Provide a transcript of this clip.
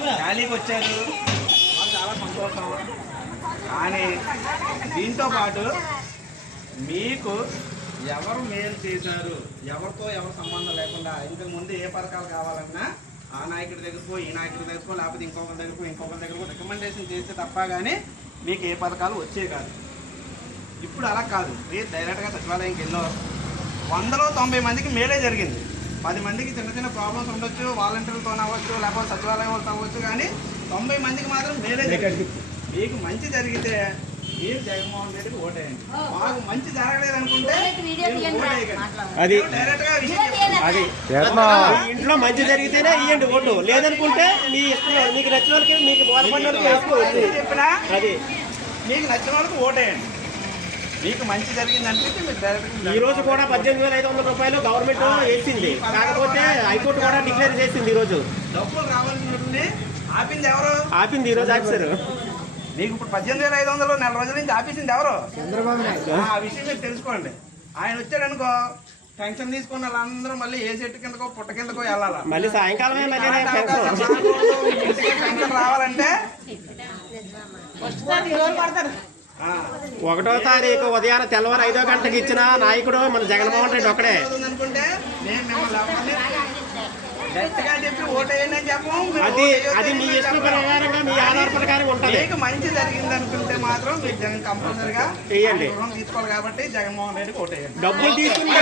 ర్యాలీకి వచ్చారు, వాళ్ళు చాలా సంతోషం. కానీ దీంతో పాటు మీకు ఎవరు మేలు చేశారు, ఎవరితో ఎవరు సంబంధం లేకుండా ఇంతకు ముందు ఏ పథకాలు కావాలన్నా ఆ నాయకుడి దగ్గరకో ఈ నాయకుడి దగ్గరకో లేకపోతే ఇంకొకరి దగ్గరకో రికమెండేషన్ చేస్తే తప్ప కానీ మీకు ఏ పథకాలు వచ్చే కాదు. ఇప్పుడు అలా కాదు, మీరు డైరెక్ట్గా సచివాలయంకి వెళ్ళో 190 మందికి మేలే జరిగింది. 10 మందికి చిన్న చిన్న ప్రాబ్లమ్స్ ఉండొచ్చు, వాలంటీర్లతో అవ్వచ్చు, లేకపోతే సచివాలయం వాళ్ళతో అవ్వచ్చు, కానీ 90 మందికి మాత్రం మేలే జరిగింది. మీకు మంచి జరిగితే మీరు జగన్మోహన్ రెడ్డికి ఓటేయండి. మాకు మంచి జరగలేదు అనుకుంటే అది డైరెక్ట్గా అది ఇంట్లో మంచి జరిగితేనే ఇవ్వండి ఓటు, లేదనుకుంటే మీ మీకు నచ్చిన వాళ్ళకి మీకు బోధపడిన వేసుకోవచ్చు. చెప్పినా అది మీకు నచ్చిన వాళ్ళకి ఓటేయండి. మీకు మంచి జరిగిందంటే మీరు డైరెక్ట్. ఈ రోజు కూడా 18,500 రూపాయలు గవర్నమెంట్ వేసింది, కాకపోతే హైకోర్టు కూడా డిక్లేర్ చేసింది. ఈ రోజు డబ్బులు రావాల్సింది ఆపింది ఎవరు? ఆపింది ఈ రోజు ఆఫీసర్. మీకు ఇప్పుడు 18,500 నెల రోజుల నుంచి ఆపేసింది ఎవరు? చంద్రబాబు నాయుడు. ఆ విషయం మీరు తెలుసుకోండి. ఆయన వచ్చాడనుకో పెన్షన్ తీసుకున్న వాళ్ళందరూ మళ్ళీ ఏ చెట్టు కిందకో పుట్ట కిందకో వెళ్ళాలి. మళ్ళీ సాయంకాలమే పెన్షన్ రావాలంటే 1వ తారీఖు ఉదయాన తెల్లవారు 5వ గంటకి ఇచ్చిన నాయకుడు మన జగన్మోహన్ రెడ్డి ఒక్కడే. అనుకుంటే నేను మిమ్మల్ని గట్టిగా చెప్పి ఓటేయండి అని చెప్పము. అది మీ ఇష్ట ప్రకారంగా మీ ఆధార ప్రకారం ఉంటుంది. మీకు మంచి జరిగింది అనుకుంటే మాత్రం మీకు జగన్ కంపల్సరిగా తీసుకోవాలి. కాబట్టి జగన్మోహన్ రెడ్డికి ఓటేయండి. డబ్బులు తీసుకుంటే